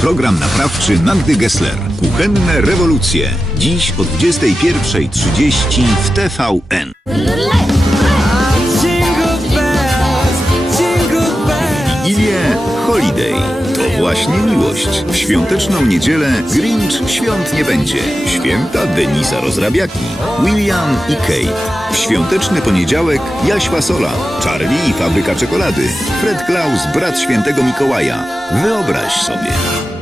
Program naprawczy Magdy Gessler. Kuchenne rewolucje. Dziś o 21.30 w TVN. Wigilię Holiday. To właśnie miłość. W świąteczną niedzielę Grinch świąt nie będzie. Święta Denisa Rozrabiaki, William i Kate. W świąteczny poniedziałek Jaś Fasola, Charlie i Fabryka Czekolady, Fred Klaus, brat świętego Mikołaja. Wyobraź sobie.